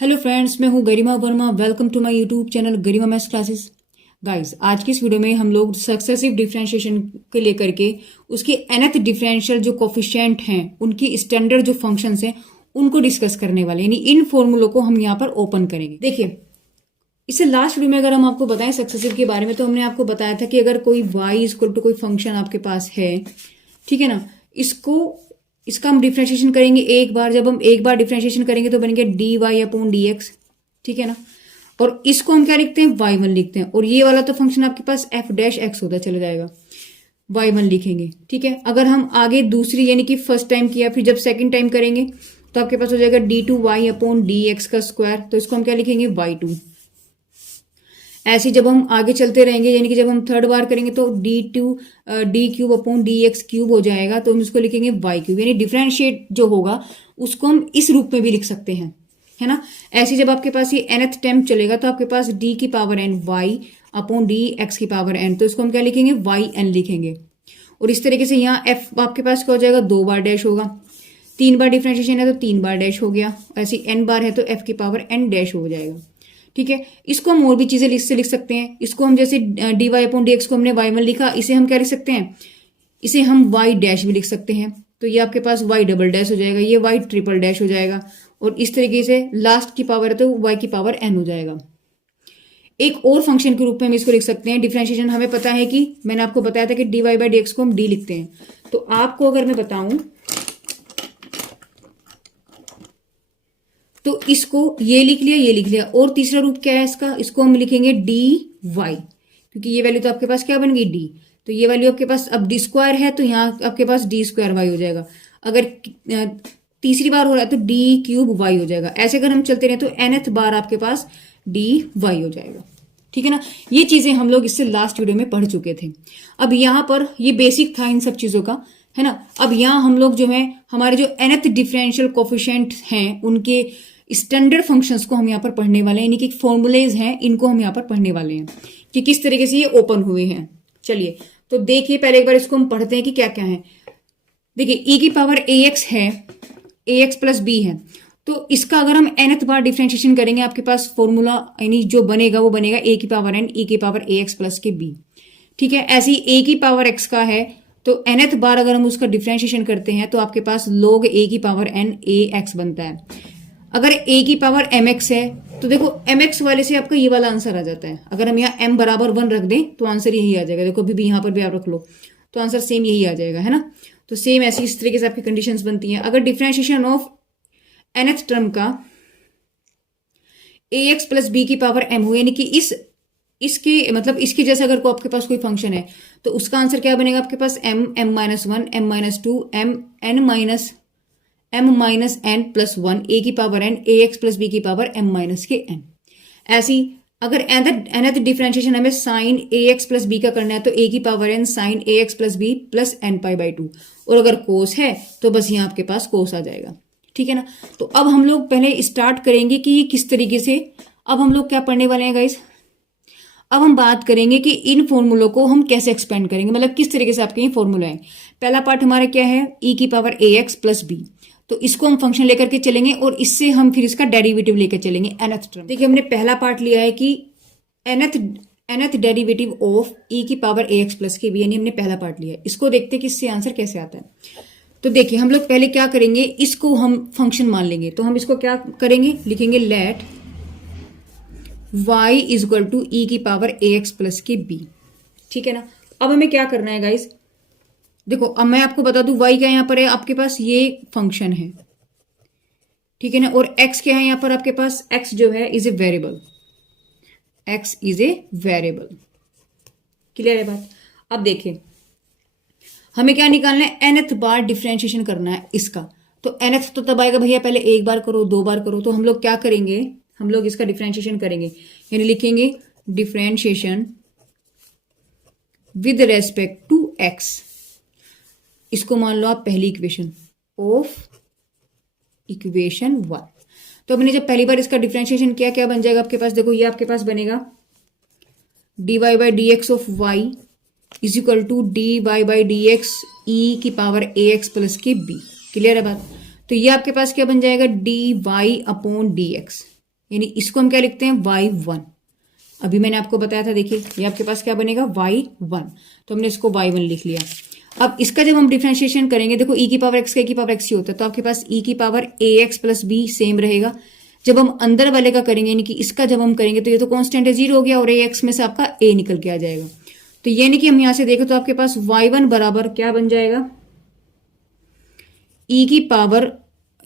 Hello friends, मैं हूँ Garima Verma. Welcome to my YouTube channel Garima maths classes. Guys, आज की इस वीडियो में हम लोग सक्सेसिव डिफरेंशिएशन के लेकर के उसके nth डिफरेंशियल जो कोफिशिएंट हैं, उनकी स्टैंडर्ड जो फंक्शंस हैं, उनको डिस्कस करने वाले, यानी इन फॉर्मूलों को हम यहाँ पर ओपन करेंगे। देखिए, इससे लास्ट वीडियो में अगर हम आपको बताएं सक्सेसिव के बारे में, तो हमने आपको बताया था कि अगर कोई y इक्वल टू कोई फंक्शन आपके पास है, ठीक है ना, इसका हम डिफ्रेंशिएशन करेंगे एक बार। जब हम एक बार डिफ्रेंशिएशन करेंगे तो बनेंगे d y upon d x, ठीक है ना। और इसको हम क्या लिखते हैं, y1 लिखते हैं। और ये वाला तो फंक्शन आपके पास f डैश एक्स होता चला जाएगा, y1 लिखेंगे, ठीक है। अगर हम आगे दूसरी यानी कि फर्स्ट टाइम किया, फिर जब सेकंड टाइम करेंगे तो आपके पास हो जाएगा d two y upon d x का स्क्वायर, तो इसको हम क्या लिखेंगे, y2। ऐसे जब हम आगे चलते रहेंगे, यानी कि जब हम थर्ड बार करेंगे तो D cube upon d x cube हो जाएगा, तो हम इसको लिखेंगे वाई क्यूब। यानी डिफरेंशिएट जो होगा उसको हम इस रूप में भी लिख सकते हैं, है ना। ऐसे जब आपके पास ये nth टाइम चलेगा तो आपके पास डी की power n y upon d x की पावर n, तो इसको हम क्या लिखेंगे, वाई एन लिखेंगे। और इस तरीके से यहाँ f आपके पास क्या हो जाएगा, 2 बार डैश होगा। 3 बार डिफरेंशिएशन है तो 3 बार डैश हो गया। ऐसे n बार है तो f की पावर n डैश हो जाएगा, ठीक है। इसको हम और भी चीजें लिख सकते हैं। इसको हम जैसे d y upon d x को हमने y1 लिखा, इसे हम क्या लिख सकते हैं, इसे हम y डैश भी लिख सकते हैं। तो ये आपके पास y डबल डैश हो जाएगा, ये y ट्रिपल डैश हो जाएगा। और इस तरीके से लास्ट की पावर है तो y की पावर n हो जाएगा। एक और फंक्शन के रूप में हम इसको लिख सकते हैं। डिफरेंशिएशन हमें पता है कि मैंने आपको बताया था कि d y by d x को हम d लिखते हैं। तो आपको अगर मैं बताऊं तो इसको ये लिख लिया, ये लिख लिया। और तीसरा रूप क्या है इसका, इसको हम लिखेंगे डी वाई, क्योंकि ये वैल्यू तो आपके पास क्या बन गई, डी। तो ये वैल्यू आपके पास अब डी स्क्वायर है, तो यहाँ आपके पास डी स्क्वायर वाई हो जाएगा। अगर तीसरी बार हो रहा है तो डी क्यूब वाई हो जाएगा। ऐसे अगर हम चलते रहे तो nth बार आपके पास डी वाई हो जाएगा, ठीक है ना। ये चीजें हम लोग इससे लास्ट वीडियो में पढ़ चुके थे। अब यहाँ पर ये बेसिक था इन सब चीजों का, है ना। अब यहाँ हम लोग जो है हमारे जो nth डिफरेंशियल कोफिशिएंट हैं, उनके स्टैंडर्ड फंक्शंस को हम यहाँ पर पढ़ने वाले हैं, यानी कि फॉर्मूलेज हैं, इनको हम यहाँ पर पढ़ने वाले हैं कि किस तरीके से ये ओपन हुए हैं। चलिए तो देखिए, पहले एक बार इसको हम पढ़ते हैं कि क्या क्या है। देखिए, e की पावर ax है, ax प्लस b है, तो इसका अगर हम nth बार डिफरेंशिएशन करेंगे, आपके पास फॉर्मूला यानी जो बनेगा वो बनेगा a की पावर n e की पावर ax प्लस के b, ठीक है। ऐसे ही a की पावर x का है, तो nth बार अगर हम उसका डिफरेंशिएशन करते हैं तो आपके पास log a की पावर n ax बनता है। अगर a की पावर mx है तो देखो mx वाले से आपका ये वाला आंसर आ जाता है। अगर हम यहाँ m बराबर 1 रख दें तो आंसर यही आ जाएगा। देखो अभी भी यहाँ पर भी आप रख लो तो आंसर सेम यही आ जाएगा, है ना। तो सेम ऐसी इस तरीके से आपकी कंडीशंस बनती हैं। अगर डिफरेंशिएशन ऑफ nth टर्म का ax प्लस b की पावर m हो, यानी कि इसके मतलब इसके जैसा अगर को आपके पास कोई फंक्शन है तो उसका आंसर क्या बनेगा, आपके पास m minus 1 m minus 2 m minus n plus 1 a की power n ax plus b की पावर m माइनस के n। ऐसी अगर nth डिफरेंशिएशन हमें साइन ax प्लस b का करना है तो a की power n sine ax plus b plus n pi by 2। और अगर कोस है तो बस यहाँ आपके पास कोस आ जाएगा, ठीक है ना। तो अब हम लोग पहले स्टार्ट करेंगे कि ये किस तरीके से, अब हम लोग क्या पढ़ने वाले हैं गाइस, अब हम बात करेंगे कि इन फॉर्मूलों को हम कैसे एक्सपेंड करेंगे, मतलब किस तरीके से आपके ये फॉर्मूला है। पहला पार्ट हमारा क्या है, e की पावर ax प्लस b, तो इसको हम फंक्शन लेकर के चलेंगे और इससे हम फिर इसका डेरिवेटिव लेकर चलेंगे nth टर्म। देखिए, हमने पहला पार्ट लिया है कि nth डेरिवेटिव ऑफ e की पावर ax प्लस के b, यानी हमने पहला पार्ट लिया है। इसको देखते हैं कि इससे आंसर कैसे आता है। तो देखिए, हम लोग पहले क्या करेंगे, इसको हम फंक्शन मान लेंगे। तो हम इसको क्या करेंगे, लिखेंगे let y is equal to e की पावर ax प्लस के b, ठीक है ना। अब हमें क्या करना है गाइस, देखो अब मैं आपको बता दूं y क्या यहाँ पर है, आपके पास ये फंक्शन है, ठीक है ना। और x क्या है यहाँ पर, आपके पास x जो है is a variable, x is a variable. Clear है बात। अब देखिए, हमें क्या निकालना है, nth बार डिफरेंशिएशन करना है इसका। तो nth तो तब आएगा भैया, पहले एक बार करो, 2 बार करो। तो हम लोग क्या करेंगे, हम लोग इसका डिफरेंशिएशन करेंगे, यानी लिखेंगे differentiation with respect to x। इसको मान लो आप पहली इक्वेशन ऑफ इक्वेशन 1। तो हमने जब पहली बार इसका डिफरेंशिएशन किया, क्या बन जाएगा आपके पास, देखो ये आपके पास बनेगा d y by d x of y is equal to d y by d x e की पावर ए एक्स प्लस के बी। क्लियर है बात। तो ये आपके पास क्या बन जाएगा, d y upon d x, यानी इसको हम क्या लिखते हैं y1। अभी मैंने आपको बताया था, देखिए ये आपके पास क्या बनेगा y1, तो हमने इसको y1 लिख लिया। अब इसका जब हम डिफरेंशिएशन करेंगे, देखो e की पावर x का e की पावर x ही होता है, तो आपके पास e की power ax plus b same रहेगा। जब हम अंदर वाले का करेंगे यानी कि इसका जब हम करेंगे तो ये तो कांस्टेंट है 0 हो गया, और ax में से आपका a निकल के आ जाएगा। तो यानी कि हम यहां से देखें तो आपके पास y1 बराबर क्या बन जाएगा, e की पावर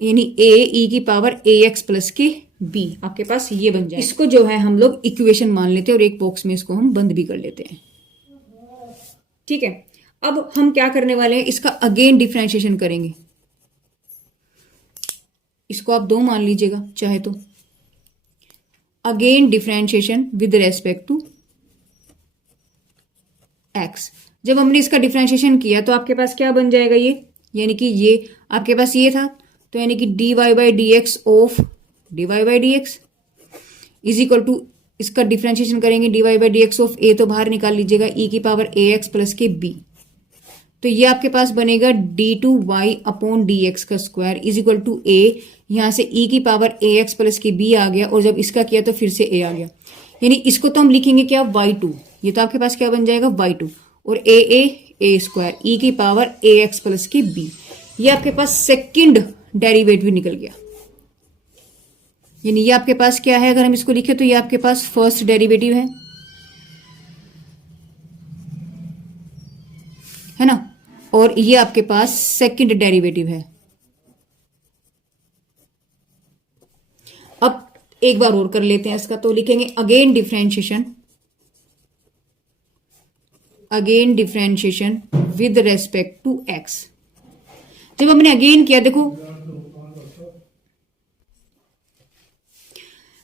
यानी a e की पावर ax प्लस के b, आपके पास ये बन जाए। इसको जो है हम लोग इक्वेशन मान लेते हैं और एक बॉक्स में इसको हम बंद भी कर लेते हैं। ठीक है, अब हम क्या करने वाले हैं, इसका अगेन डिफरेंशिएशन करेंगे। इसको आप 2 मान लीजिएगा चाहे तो। Again differentiation with respect to x। जब हमने इसका डिफरेंशिएशन किया तो आपके पास क्या बन जाएगा ये, यानी कि ये आपके पास ये था, तो यानी कि dy by d x of dy by d x is equal to, इसका डिफरेंशिएशन करेंगे dy by d x of a तो बाहर निकाल लीजिएगा e की पावर ax प्लस के b, तो ये आपके पास बनेगा d2y अपॉन dx का square is equal to a, यहां से e की पावर ax प्लस के b आ गया, और जब इसका किया तो फिर से a आ गया, यानी इसको तो हम लिखेंगे क्या y2, ये तो आपके पास क्या बन जाएगा y2, और a स्क्वायर e की पावर ax प्लस के b, ये आपके पास सेकंड डेरिवेटिव निकल गया। यानी ये आपके पास क्या है, अगर हम इसको लिखें तो ये आपके पास फर्स्ट डेरिवेटिव है ना, और ये आपके पास सेकंड डेरिवेटिव है। अब एक बार और कर लेते हैं इसका, तो लिखेंगे again differentiation with respect to x. जब हमने अगेन किया, देखो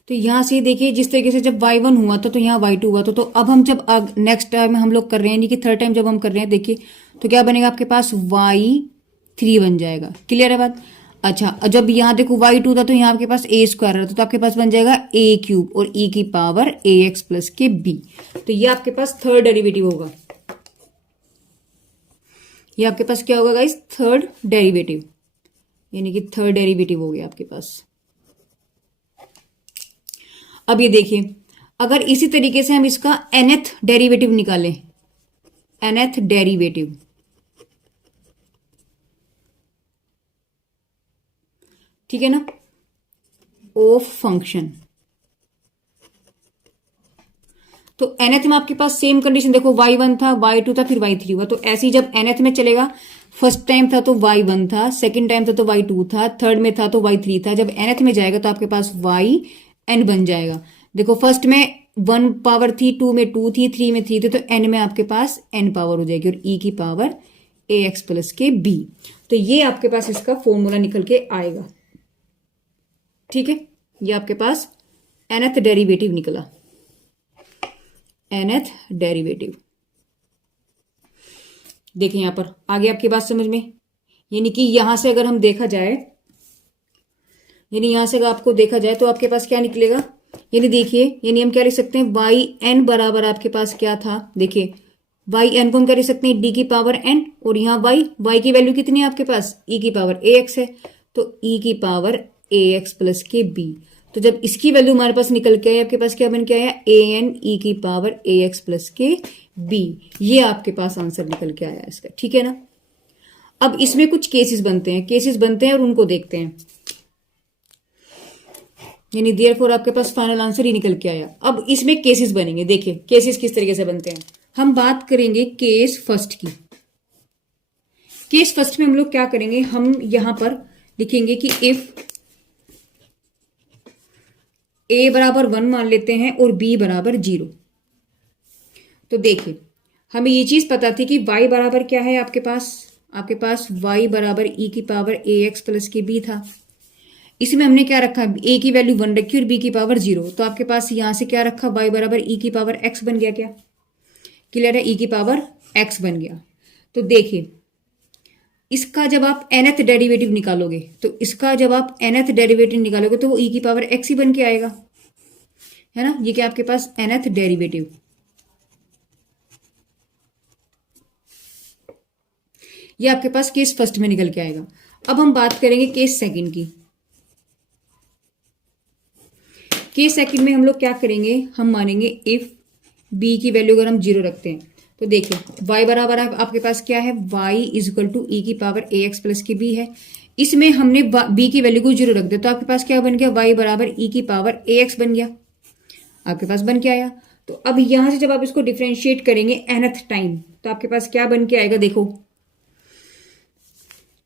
तो यहां से देखिए जिस तरीके से जब y1 हुआ था तो यहाँ y2 हुआ था, तो अब हम जब नेक्स्ट टाइम हम लोग कर रहे हैं, यानी कि थर्ड टाइम जब हम कर रहे हैं, देखिए तो क्या बनेगा आपके पास y3 बन जाएगा। क्लियर है बात। अच्छा, जब यहाँ देखो y2 था तो यहाँ आपके पास a स्क्वायर रहता, तो आपके पास बन जाएगा a क्यूब और e की पावर ax प्लस के b, तो ये आपके पास थर्ड डेरिवेटिव होगा। ये आपके पास क्या होगा गाइस, थर्ड डेरिवेटिव, यानी कि थर्ड डेरिवेटिव हो गया आपके पास। अब ये देखिए, अगर इसी तरीके से हम इसका nth डेरिवेटिव निकालें, nth डेरिवेटिव, ठीक है ना, ऑफ फंक्शन, तो nth में आपके पास सेम कंडीशन, देखो y1 था, y2 था, फिर y3 हुआ, तो ऐसे ही जब nth में चलेगा, फर्स्ट टाइम था तो y1 था, सेकंड टाइम था तो y2 था, थर्ड में था तो y3 था, जब nth में जाएगा तो आपके पास yn बन जाएगा। देखो फर्स्ट में 1 पावर थी, 2 में 2 थी, 3 में 3 थी, तो n में आपके पास n पावर हो जाएगी, और e की पावर ax प्लस के b, तो ये आपके पास इसका फॉर्मूला निकल के आएगा। ठीक है, ये आपके पास nth डेरिवेटिव निकला, nth डेरिवेटिव। देखिए यहां पर आगे आपकी बात समझ में, यानी कि यहां से अगर हम देखा जाए, यानी यहां से अगर आपको देखा जाए तो आपके पास क्या निकलेगा, यानी देखिए, यानी हम क्या लिख सकते हैं, yn बराबर आपके पास क्या था, देखिए yn को हम क्या लिख सकते हैं, d की पावर n, और यहाँ y की वैल्यू कितनी है आपके पास, e की पावर ax है, तो e की पावर ax प्लस के b, तो जब इसकी वैल्यू हमारे पास निकल के आया, आपके पास क्या बन के आया, an e की पावर ax प्लस के b, ये आपके पास आंसर निकल के आया इसका। ठीक है ना। अब इसमें कुछ केसेस बनते हैं और उनको देखते हैं, यानी देयरफॉर आपके पास फाइनल आंसर ही निकल के आया। अब इसमें केसेस बनेंगे, देखिए केसेस किस तरीके से बनते हैं। हम बात करेंगे केस फर्स्ट की। केस फर्स्ट में हम लोग क्या करेंगे, हम यहां पर लिखेंगे कि इफ a बराबर 1 मान लेते हैं और b बराबर 0, तो देखिए हमें ये चीज पता थी कि y बराबर क्या है आपके पास y बराबर e की पावर ax प्लस के b था। इसमें हमने क्या रखा, a की वैल्यू 1 रखी और b की पावर 0, तो आपके पास यहां से क्या रखा, y बराबर e की पावर x बन गया। क्या क्लियर है, e की पावर x बन गया। तो देखिए इसका जब आप nth डेरिवेटिव निकालोगे, तो इसका जब आप nth डेरिवेटिव निकालोगे तो वो e की पावर x ही बन के आएगा, है ना। ये क्या आपके पास nth डेरिवेटिव, ये आपके पास केस फर्स्ट में निकल के आएगा। अब हम बात करेंगे केस सेकंड की। केस सेकंड में हम लोग क्या करेंगे, हम मानेंगे इफ बी की वैल्यू अगर हम 0 रखते हैं तो देखिए y बराबर आपके पास क्या है, y is equal to e की पावर ए एक्स प्लस की बी है। इसमें हमने b की वैल्यू को 0 रख दिया तो आपके पास क्या बन गया, y बराबर ई की पावर ए एक्स बन गया, आपके पास बन के आया। तो अब यहां से जब आप इसको डिफ्रेंशिएट करेंगे nth टाइम तो आपके पास क्या बन के आएगा,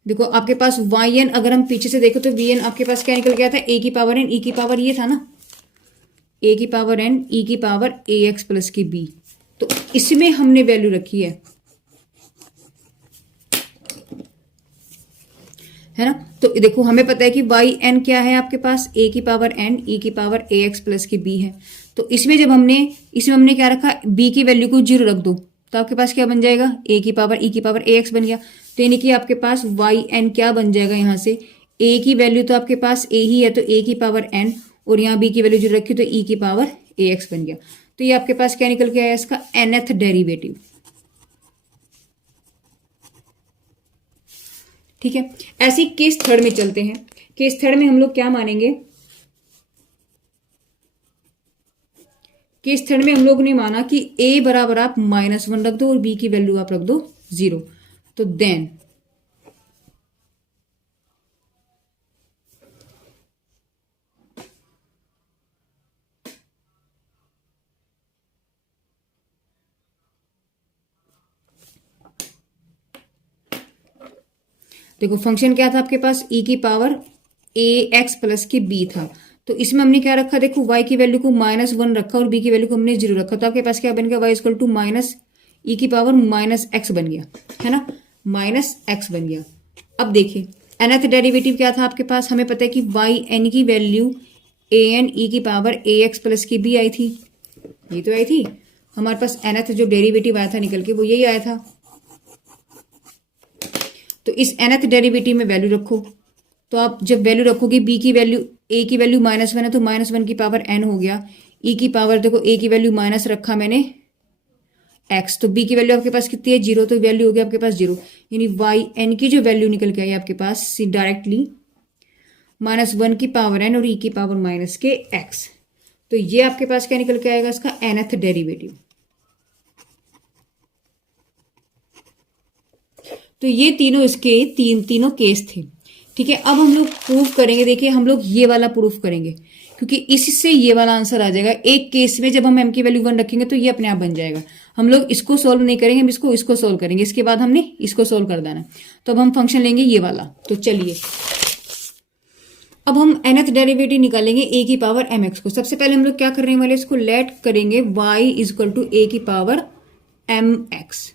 देखो आपके पास yn अगर हम पीछे से देखो तो vn आपके पास क्या निकल गया था, a की पावर n, e की पावर ये था ना, a की पावर n e की पावर ए एक्स प्लस की b। तो इसमें हमने वैल्यू रखी है ना। तो देखो हमें पता है कि yn क्या है आपके पास, a की पावर n e की पावर ए एक्स प्लस की b है। तो इसमें जब हमने क्या रखा, b की वैल्यू को 0 रख दो तो आपके पास क्या बन जाएगा, a की पावर e की पावर ए एक्स बन गया। तो यानी कि आपके पास yn क्या बन जाएगा, यहां से a की वैल्यू तो आपके पास a ही है तो a की पावर n और यहाँ b की वैल्यू 0 रखी तो e की पावर ए एक्स बन गया। तो ये आपके पास क्या निकल के आया, इसका nth डेरिवेटिव। ठीक है, ऐसे केस थर्ड में चलते हैं। केस थर्ड में हम लोग क्या मानेंगे, केस थर्ड में हम लोग ने माना कि a बराबर आप -1 रख दो और b की वैल्यू आप रख दो 0। तो देन देखो फंक्शन क्या था आपके पास, e की पावर ए एक्स प्लस की b था। तो इसमें हमने क्या रखा, देखो y की वैल्यू को -1 रखा और b की वैल्यू को हमने 0 रखा। तो आपके पास क्या बन गया, y इक्वल टू माइनस ई की पावर -x बन गया, है ना, -x बन गया। अब देखिए nth डेरिवेटिव क्या था आपके पास, हमें पता है कि yn की वैल्यू an e की पावर ए एक्स प्लस की b आई थी, ये तो आई थी। हमारे पास nth जो डेरिवेटिव आया था निकल के वो यही आया था। तो इस nth डेरिवेटिव में वैल्यू रखो। तो आप जब वैल्यू रखोगे b की वैल्यू, a की वैल्यू -1 है तो -1 की पावर n हो गया, e की पावर देखो a की वैल्यू माइनस रखा मैंने x, तो b की वैल्यू आपके पास कितनी है 0, तो वैल्यू हो गया आपके पास 0। यानी yn की जो वैल्यू निकल के आई आपके पास डायरेक्टली -1 की पावर n और e की पावर माइनस के x। तो ये आपके पास क्या निकल के आएगा, इसका nth डेरिवेटिव। तो ये तीनों इसके तीनों केस थे। ठीक है, अब हम लोग प्रूफ करेंगे। देखिए हम लोग ये वाला प्रूफ करेंगे क्योंकि इससे ये वाला आंसर आ जाएगा। एक केस में जब हम m की वैल्यू 1 रखेंगे तो ये अपने आप बन जाएगा। हम लोग इसको सोल्व नहीं करेंगे, हम इसको सोल्व करेंगे, इसके बाद हमने इसको सोल्व कर देना। तो अब हम फंक्शन लेंगे ये वाला। तो चलिए अब हम nth डेरिवेटिव निकालेंगे a की पावर mx को। सबसे पहले हम लोग क्या करने वाले, इसको लेट करेंगे y is equal to a की पावर mx।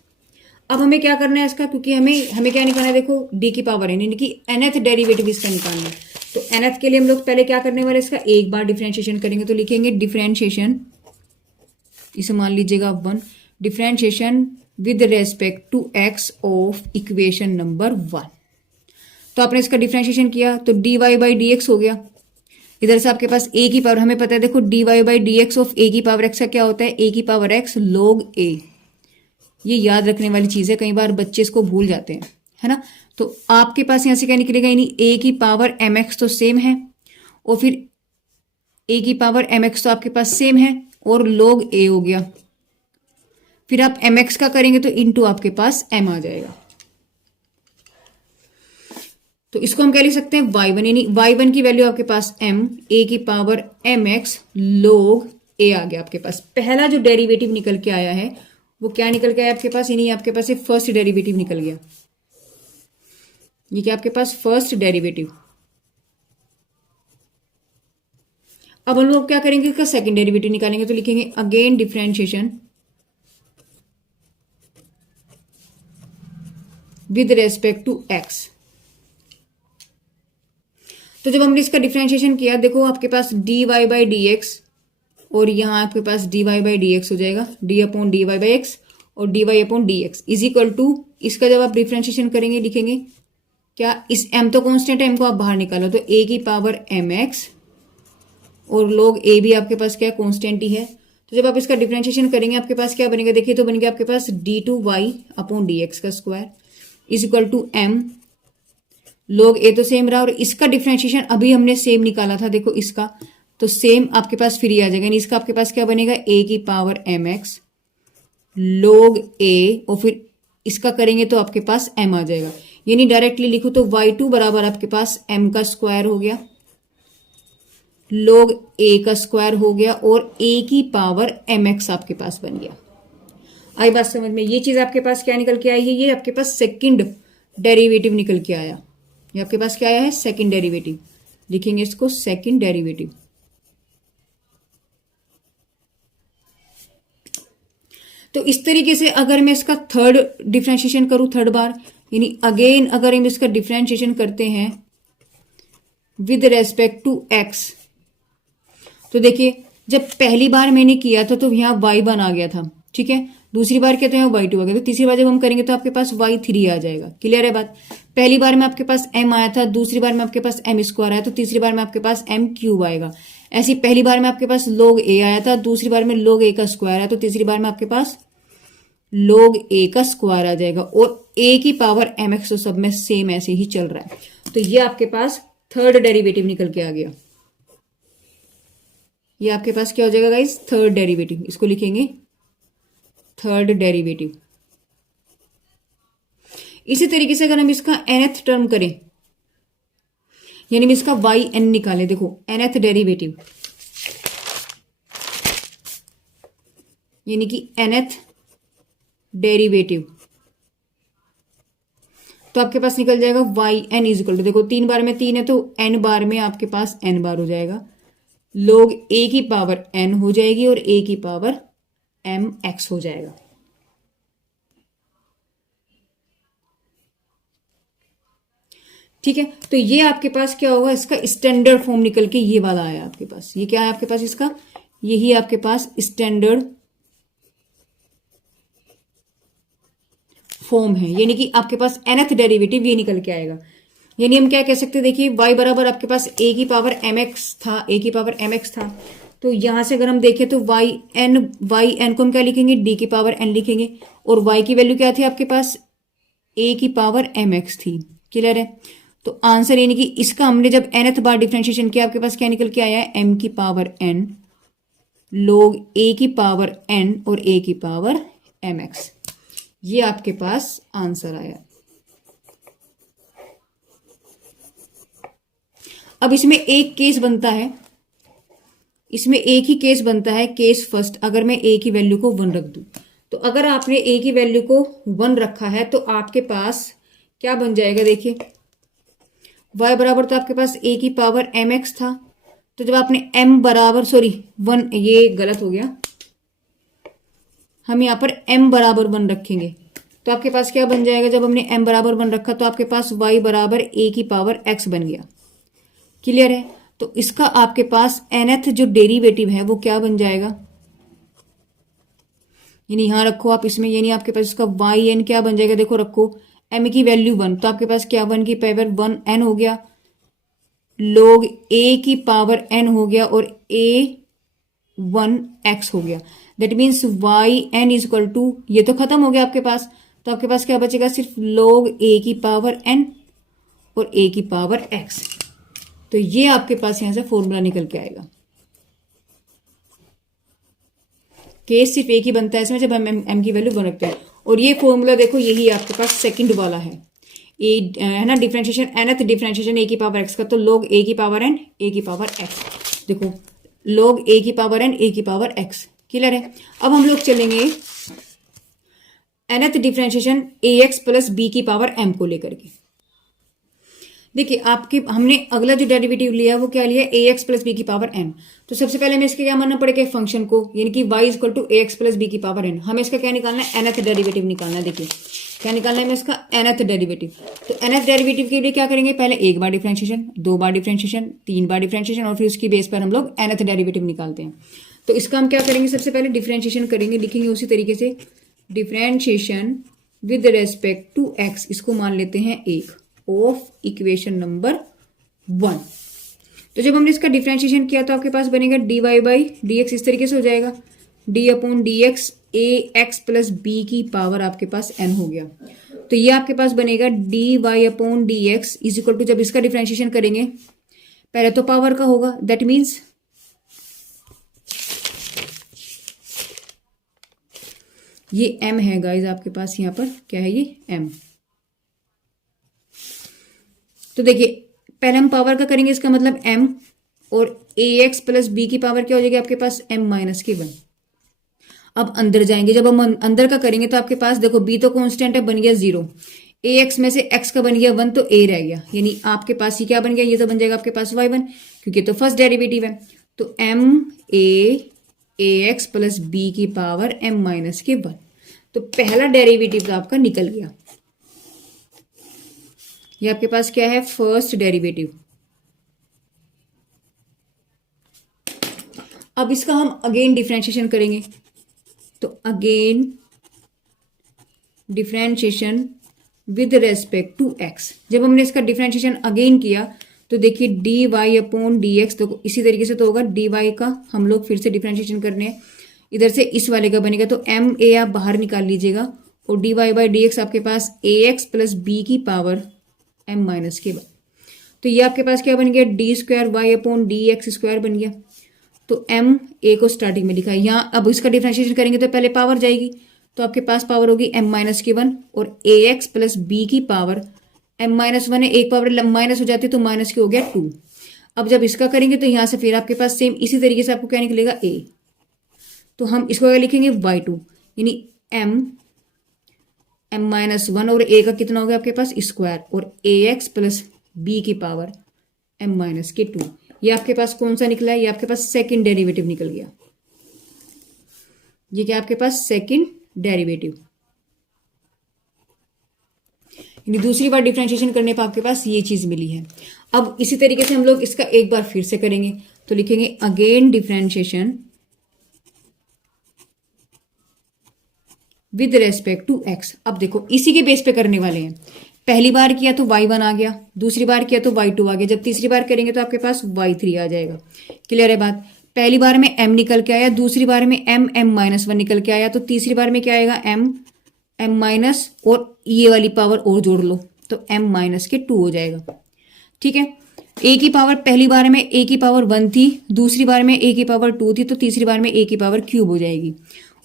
अब हमें क्या करना है इसका, क्योंकि हमें क्या निकालना है, देखो d की पावर n, यानी कि nth डेरिवेटिव इसका निकालना है। तो nth के लिए हम लोग पहले क्या करने वाले, इसका एक बार डिफरेंशिएशन करेंगे। तो लिखेंगे डिफरेंशिएशन, इसे मान लीजिएगा 1, differentiation with respect to x of equation number 1। तो आपने इसका डिफरेंशिएशन किया तो dy बाई डी एक्स हो गया। इधर से आपके पास a की पावर, हमें पता है देखो dy by d x of a की पावर x का क्या होता है, a की पावर x log a। ये याद रखने वाली चीज है, कई बार बच्चे इसको भूल जाते हैं, है ना। तो आपके पास यहां से क्या निकलेगा, यानी a की पावर mx तो सेम है और फिर a की पावर mx तो आपके पास सेम है और log a हो गया। फिर आप mx का करेंगे तो इनटू आपके पास m आ जाएगा। तो इसको हम क्या लिख सकते हैं, y1, यानी y1 की वैल्यू आपके पास m, a की पावर mx log a आ गया आपके पास। पहला जो डेरिवेटिव निकल के आया है वो क्या निकल के आया आपके पास, यानी आपके पास ये फर्स्ट डेरिवेटिव निकल गया। ये क्या आपके पास फर्स्ट डेरिवेटिव। अब हम लोग क्या करेंगे, इसका सेकंड डेरिवेटिव निकालेंगे। तो लिखेंगे again differentiation with respect to x। तो जब हमने इसका डिफरेंशिएशन किया, देखो आपके पास dy बाई डी एक्स और यहां आपके पास dy बाई डी एक्स हो जाएगा, d upon dy by x और dy upon d x is equal to, इसका जब आप डिफरेंशिएशन करेंगे लिखेंगे क्या, इस m तो कांस्टेंट है, m को आप बाहर निकालो तो a की पावर mx और log a भी आपके पास क्या कांस्टेंट ही है। तो जब आप इसका डिफरेंशिएशन करेंगे आपके पास क्या बनेगा, देखिए तो बनेगा आपके पास d2y अपॉन dx का square is equal to m log a तो सेम रहा और इसका डिफरेंशिएशन अभी हमने सेम निकाला था, देखो इसका तो सेम आपके पास फ्री आ जाएगा, यानी इसका आपके पास क्या बनेगा, ए की पावर एम एक्स log ए, और फिर इसका करेंगे तो आपके पास m आ जाएगा। यानी डायरेक्टली लिखो तो y2 बराबर आपके पास m का स्क्वायर हो गया, log a का स्क्वायर हो गया, और a की पावर mx आपके पास बन गया। आई बात समझ में? ये चीज आपके पास क्या निकल के आई है, ये आपके पास सेकंड डेरिवेटिव निकल के आया। ये आपके पास क्या आया है, सेकंड डेरिवेटिव। लिखेंगे इसको सेकंड डेरिवेटिव। तो इस तरीके से अगर मैं इसका थर्ड डिफरेंशिएशन करूं, थर्ड बार, यानी अगेन अगर हम इसका डिफरेंशिएशन करते हैं विद रेस्पेक्ट टू एक्स, तो देखिए जब पहली बार मैंने किया था तो यहां y1 आ गया था, ठीक है। दूसरी बार क्या, तो यहाँ y2 आ गया, तो तीसरी बार जब हम करेंगे तो आपके पास y3 आ जाएगा। क्लियर है बात? पहली बार में आपके पास m आया था, दूसरी बार में आपके पास m स्क्वायर आया, तो तीसरी बार में आपके पास m क्यूब आएगा। ऐसी पहली बार में आपके पास log a आया था, दूसरी बार में log a का स्क्वायर आया, तो तीसरी बार में आपके पास log a का स्क्वायर आ जाएगा, और a की पावर mx तो सब में सेम ऐसे ही चल रहा है। तो ये आपके पास थर्ड डेरिवेटिव निकल के आ गया। ये आपके पास क्या हो जाएगा गाइस, थर्ड डेरिवेटिव। इसको लिखेंगे थर्ड डेरिवेटिव। इसी तरीके से अगर हम इसका nth टर्म करें, यानी हम इसका yn निकालें, देखो nth डेरिवेटिव, यानी कि nth डेरिवेटिव, तो आपके पास निकल जाएगा yn इज इक्वल टू, देखो 3 बार में 3 है तो n बार में आपके पास n बार हो जाएगा, log a की पावर n हो जाएगी और a की पावर mx हो जाएगा। ठीक है, तो ये आपके पास क्या होगा, इसका स्टैंडर्ड फॉर्म निकल के ये वाला आया आपके पास। ये क्या है आपके पास, इसका यही आपके पास स्टैंडर्ड फॉर्म है, यानी कि आपके पास nth डेरिवेटिव ये निकल के आएगा। यानी हम क्या कह सकते हैं, देखिए y बराबर आपके पास a की पावर mx था, a की पावर mx था, तो यहां से अगर हम देखें तो yn को हम क्या लिखेंगे, d की पावर n लिखेंगे, और y की वैल्यू क्या थी आपके पास, a की पावर mx थी। क्लियर है? तो आंसर यानी कि इसका हमने जब nth बार डिफरेंशिएशन किया, आपके पास क्या निकल के आया है, m की पावर n log a की पावर n और a की पावर mx। ये आपके पास आंसर आया। अब इसमें एक केस बनता है, इसमें एक ही केस बनता है, केस फर्स्ट, अगर मैं a की वैल्यू को 1 रख दूं, तो अगर आपने a की वैल्यू को 1 रखा है तो आपके पास क्या बन जाएगा, देखिए y बराबर तो आपके पास a की पावर mx था, तो जब आपने m बराबर 1, ये गलत हो गया, हम यहां पर m बराबर 1 रखेंगे तो आपके पास क्या बन जाएगा, जब हमने m बराबर 1 रखा तो आपके पास y बराबर a की पावर x बन गया। क्लियर है? तो इसका आपके पास nth जो डेरिवेटिव है वो क्या बन जाएगा, यानी यहां रखो आप इसमें, यानी आपके पास इसका yn क्या बन जाएगा, देखो रखो m की वैल्यू 1, तो आपके पास क्या 1 की पावर 1 n हो गया, log a की पावर n हो गया, और a 1 x हो गया। That means yn is equal to, ये तो खत्म हो गया आपके पास, तो आपके पास क्या बचेगा, सिर्फ log a की पावर n और a की पावर x। तो ये आपके पास यहां से फॉर्मूला निकल के आएगा। केस सिर्फ एक ही बनता है इसमें, जब हम m की वैल्यू 1 रखते हैं। और ये फॉर्मूला देखो, यही आपके पास सेकंड वाला है, ए है ना, डिफरेंशिएशन nth डिफरेंशिएशन a की पावर x का, तो log a की पावर n a की पावर x, देखो log a की पावर n a की पावर x। क्लियर है? अब हम लोग चलेंगे nth differentiation ax plus b की पावर m को लेकर के। देखिए आपके हमने अगला जो डेरिवेटिव लिया वो क्या लिया, ax प्लस बी की पावर n। तो सबसे पहले हमें इसके क्या मानना पड़ेगा, फंक्शन को, यानी कि y equal to ax plus b की पावर n। हमें इसका क्या निकालना है, nth डेरिवेटिव निकालना है। देखिए क्या निकालना है हमें इसका, nth डेरिवेटिव। तो nth डेरिवेटिव के लिए क्या करेंगे, पहले एक बार डिफरेंशिएशन, 2 बार डिफरेंशिएशन, 3 बार डिफरेंशिएशन, और फिर उसकी बेस पर हम लोग nth डेरिवेटिव निकालते हैं। तो इसका हम क्या करेंगे, सबसे पहले डिफरेंशिएशन करेंगे, लिखेंगे उसी तरीके से differentiation with respect to x, इसको मान लेते हैं 1 ऑफ इक्वेशन नंबर 1। तो जब हमने इसका डिफरेंशिएशन किया तो आपके पास बनेगा dy बाई डी एक्स, इस तरीके से हो जाएगा d अपॉन डी एक्स, ए एक्स प्लस बी की पावर आपके पास n हो गया। तो ये आपके पास बनेगा dy upon d x is equal to, जब इसका डिफरेंशिएशन करेंगे पहले तो पावर का होगा, दैट मीन्स ये m है गाइज आपके पास, यहाँ पर क्या है, ये m। तो देखिए पहले हम पावर का करेंगे, इसका मतलब m, और ax प्लस b की पावर क्या हो जाएगी आपके पास, m माइनस की 1। अब अंदर जाएंगे, जब हम अंदर का करेंगे तो आपके पास देखो b तो कांस्टेंट है, बन गया 0, ax में से x का बन गया 1, तो a रह गया, यानी आपके पास ये क्या बन गया, ये तो बन जाएगा आपके पास y1, क्योंकि तो फर्स्ट डेरिवेटिव है। तो m a ax plus b की पावर m माइनस के 1, तो पहला डेरिवेटिव तो आपका निकल गया। ये आपके पास क्या है, फर्स्ट डेरिवेटिव। अब इसका हम अगेन डिफरेंशिएशन करेंगे, तो again differentiation with respect to x। जब हमने इसका डिफरेंशिएशन अगेन किया तो देखिए d y upon d x, तो इसी तरीके से तो होगा, डी वाई का हम लोग फिर से डिफरेंशिएशन करने हैं, इधर से इस वाले का बनेगा, तो एम ए आप बाहर निकाल लीजिएगा, और d y by d x आपके पास ए एक्स प्लस बी की पावर एम माइनस के बाद। तो ये आपके पास क्या बन गया, d square y upon d x square बन गया। तो एम ए को स्टार्टिंग में लिखा है यहाँ, अब इसका डिफरेंशिएशन करेंगे तो पहले पावर जाएगी, तो आपके पास पावर होगी एम माइनस की 1, और ए एक्स प्लस बी की पावर एम माइनस 1 है, एक पावर माइनस हो जाती है तो माइनस की हो गया 2। अब जब इसका करेंगे तो यहाँ से फिर आपके पास सेम इसी तरीके से आपको क्या निकलेगा, ए। तो हम इसको क्या लिखेंगे, y2, यानी एम माइनस 1 और ए का कितना हो गया आपके पास स्क्वायर, और ए एक्स प्लस बी की पावर एम माइनस के 2। ये आपके पास कौन सा निकला है, ये आपके पास सेकंड डेरिवेटिव निकल गया। ये क्या आपके पास सेकंड डेरिवेटिव, यानी दूसरी बार डिफरेंशिएशन करने पर आपके पास ये चीज मिली है। अब इसी तरीके से हम लोग इसका एक बार फिर से करेंगे, तो लिखेंगे again differentiation with respect to x। अब देखो इसी के बेस पे करने वाले हैं, पहली बार किया तो y1 आ गया, दूसरी बार किया तो y2 आ गया, जब तीसरी बार करेंगे तो आपके पास y3 आ जाएगा। क्लियर है बात, पहली बार में m निकल के आया, दूसरी बार में m माइनस 1 निकल के आया, तो तीसरी बार में क्या आएगा, m माइनस, और ये वाली पावर और जोड़ लो तो m माइनस के 2 हो जाएगा। ठीक है, a की पावर पहली बार में a की पावर 1 थी, दूसरी बार में a की पावर 2 थी, तो तीसरी बार में a की पावर क्यूब हो जाएगी।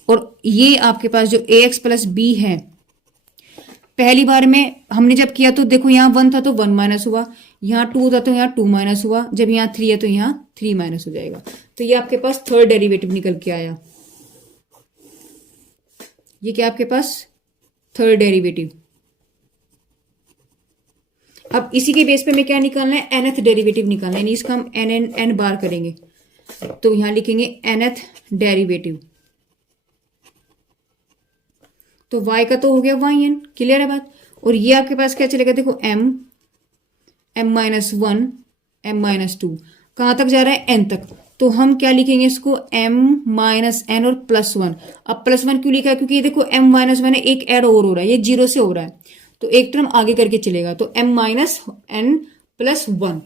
और ये आपके पास जो ए एक्स प्लस बी है, पहली बार में हमने जब किया तो देखो यहाँ 1 था तो 1 माइनस हुआ, यहाँ 2 था तो यहाँ 2 माइनस हुआ, जब यहाँ 3 है तो यहाँ 3 माइनस हो जाएगा। तो ये आपके पास थर्ड डेरिवेटिव निकल के आया। ये क्या आपके पास थर्ड डेरिवेटिव। अब इसी के बेस पे में क्या निकालना है, nth डेरिवेटिव निकालना है, यानी इसका हम n बार करेंगे, तो यहां लिखेंगे nth डेरिवेटिव। तो y का तो हो गया yn, क्लियर है बात। और ये आपके पास क्या चलेगा, देखो m माइनस 1 m माइनस 2 कहां तक जा रहा है, n तक, तो हम क्या लिखेंगे इसको m माइनस n और प्लस 1। अब प्लस 1 क्यों लिखा है, क्योंकि ये देखो m माइनस 1 है, एक ऐड और हो रहा है, ये 0 से हो रहा है, तो एक टर्म आगे करके चलेगा, तो m माइनस n प्लस 1।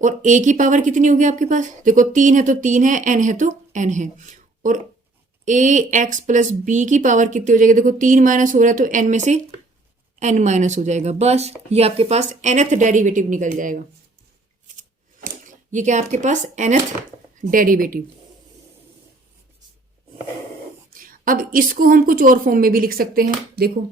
और a की पावर कितनी होगी आपके पास, देखो 3 है तो 3 है, n है तो n है, और a x प्लस b की पावर कितनी हो जाएगी, देखो 3 माइनस हो रहा है तो n में से n माइनस हो जाएगा, बस ये आपके पास nth डेरिवेटिव निकल जाएगा। ये क्या आपके पास nth डेरिवेटिव। अब इसको हम कुछ और फॉर्म में भी लिख सकते हैं, देखो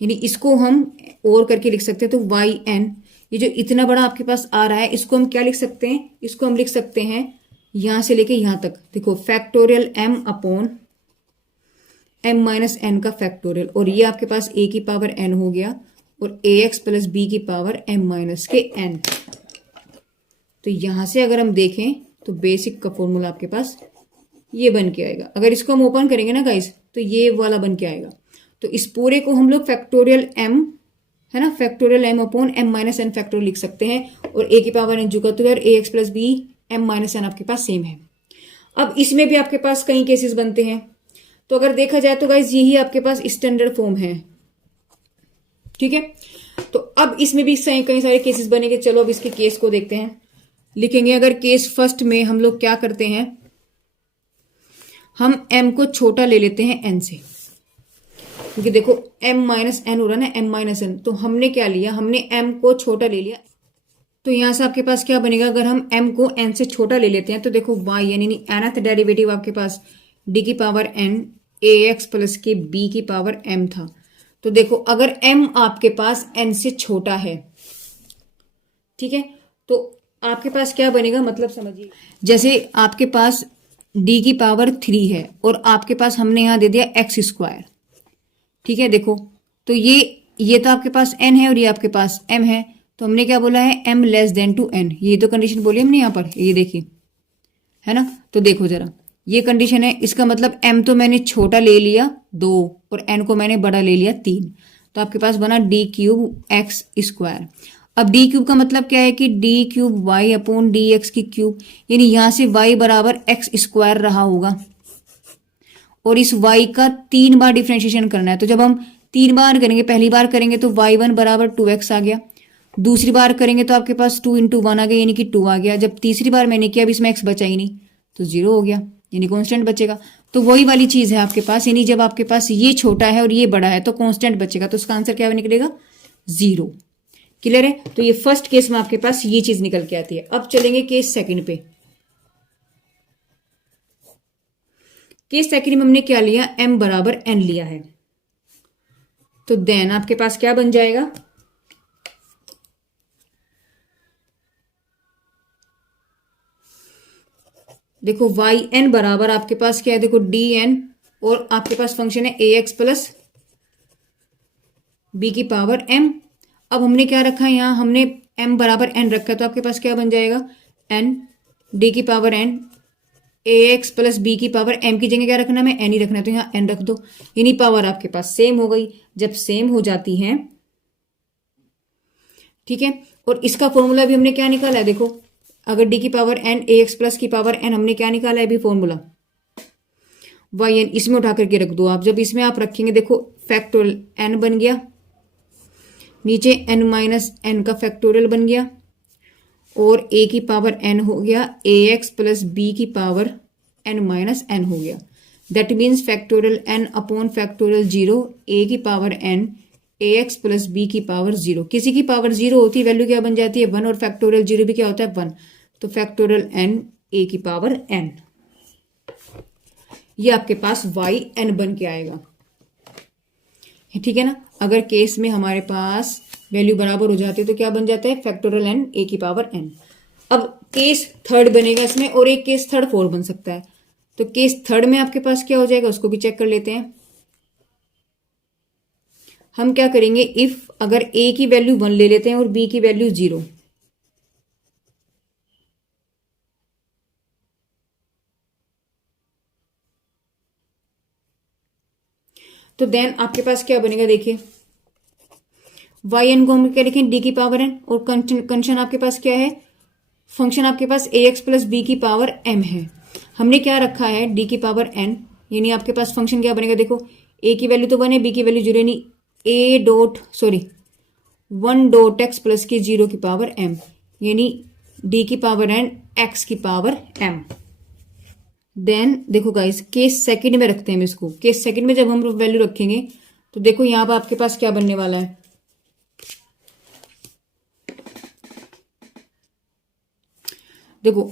यानी इसको हम और करके लिख सकते हैं, तो वाई एन, ये जो इतना बड़ा आपके पास आ रहा है, इसको हम क्या लिख सकते हैं, इसको हम लिख सकते हैं यहां से लेके यहां तक, देखो factorial m upon m minus n का फैक्टोरियल, और ये आपके पास a की पावर n हो गया, और ax प्लस b की पावर m माइनस के n। तो यहां से अगर हम देखें तो बेसिक का फॉर्मूला आपके पास ये बन के आएगा। अगर इसको हम ओपन करेंगे ना गाइस, तो ये वाला बन के आएगा। तो इस पूरे को हम लोग फैक्टोरियल m है ना, factorial m upon m minus n factorial लिख सकते हैं, और a की पावर n जुगा तो यार ax plus b m minus n आपके पास सेम है। अब इसमें भी आपके पास कई केसेस बनते हैं, तो अगर देखा जाए तो गाइस यही आपके पास स्टैंडर्ड फॉर्म है। ठीक है, तो अब इसमें भी कई सारे केसेस बनेंगे। चलो अब इसके केस को देखते हैं, लिखेंगे। अगर केस फर्स्ट में हम लोग क्या करते हैं, हम m को छोटा ले लेते हैं n से, क्योंकि देखो m माइनस n हो रहा है ना, m माइनस n, तो हमने क्या लिया, हमने m को छोटा ले लिया। तो यहां से आपके पास क्या बनेगा, अगर हम m को n से छोटा ले लेते हैं तो देखो y यानी nth डेरिवेटिव आपके पास d की पावर n ए एक्स प्लस के बी की पावर m था। तो देखो अगर m आपके पास n से छोटा है, ठीक है, तो आपके पास क्या बनेगा, मतलब समझिए जैसे आपके पास d की पावर 3 है और आपके पास हमने यहां दे दिया एक्स स्क्वायर, ठीक है। देखो तो ये तो आपके पास n है और ये आपके पास m है, तो हमने क्या बोला है, m less than two n, ये तो कंडीशन बोली हमने यहाँ पर, ये देखिए, है ना। तो देखो जरा, ये कंडीशन है, इसका मतलब m तो मैंने छोटा ले लिया 2 और n को मैंने बड़ा ले लिया 3, तो आपके पास बना d क्यूब एक्स स्क्वायर। अब d क्यूब का मतलब क्या है कि d cube y upon d x की क्यूब, यानी यहां से y बराबर एक्स स्क्वायर रहा होगा और इस y का 3 बार डिफ्रेंशिएशन करना है। तो जब हम 3 बार करेंगे, पहली बार करेंगे तो y1 बराबर 2x आ गया, दूसरी बार करेंगे तो आपके पास 2 इंटू 1 आ गया यानी कि 2 आ गया, जब तीसरी बार मैंने किया, अब इसमें x बचा ही नहीं तो 0 हो गया, यानी कांस्टेंट बचेगा। तो वही वाली चीज है आपके पास, यानी जब आपके पास ये छोटा है और ये बड़ा है तो कांस्टेंट बचेगा, तो उसका आंसर क्या निकलेगा, 0। क्लियर है। तो ये फर्स्ट केस में आपके पास ये चीज निकल के आती है। अब चलेंगे केस सेकंड पे। केस सेकंड में हमने क्या लिया, m बराबर n लिया है, तो देन आपके पास क्या बन जाएगा, देखो वाई एन बराबर आपके पास क्या है, देखो डी एन और आपके पास फंक्शन है ए एक्स प्लस बी की पावर m। अब हमने क्या रखा है, यहां हमने m बराबर n रखा है, तो आपके पास क्या बन जाएगा, n डी की पावर n ए एक्स प्लस बी की पावर m की जगह क्या रखना है, मैं n ही रखना है, तो यहाँ n रख दो, यानी पावर आपके पास सेम हो गई। जब सेम हो जाती है, ठीक है, और इसका फॉर्मूला भी हमने क्या निकाला है, देखो अगर d की पावर n ए एक्स प्लस की पावर n हमने क्या निकाला है अभी फॉर्मूला, वाई एन, इसमें उठा करके रख दो आप। जब इसमें आप रखेंगे, देखो फैक्टोरियल n बन गया, नीचे n माइनस n का फैक्टोरियल बन गया और a की पावर n हो गया ए एक्स प्लस बी की पावर n माइनस n हो गया। That means factorial n upon factorial 0, a की पावर n ए एक्स प्लस बी की पावर 0। किसी की पावर 0 होती है, वैल्यू क्या बन जाती है 1, और फैक्टोरियल 0 भी क्या होता है 1, तो फैक्टोरियल n a की पावर n, ये आपके पास वाई n बन के आएगा, ठीक है ना। अगर केस में हमारे पास वैल्यू बराबर हो जाती है तो क्या बन जाता है, फैक्टोरियल n a की पावर n। अब केस थर्ड बनेगा इसमें, और एक केस थर्ड 4 बन सकता है, तो केस थर्ड में आपके पास क्या हो जाएगा उसको भी चेक कर लेते हैं। हम क्या करेंगे, इफ अगर a की वैल्यू 1 ले लेते हैं और b की वैल्यू 0, तो देन आपके पास क्या बनेगा, देखिए वाई एन को हम क्या लिखें, डी की पावर n, और कंडीशन आपके पास क्या है, फंक्शन आपके पास ए एक्स प्लस बी की पावर m है, हमने क्या रखा है डी की पावर n, यानी आपके पास फंक्शन क्या बनेगा, देखो a की वैल्यू तो 1 है, b की वैल्यू 0, यानी वन डॉट एक्स प्लस की 0 की पावर m, यानी d की पावर n x की पावर m। देन देखो गाइस, केस सेकंड में रखते हैं हम इसको। केस सेकंड में जब हम वैल्यू रखेंगे तो देखो यहां पर आपके पास क्या बनने वाला है, देखो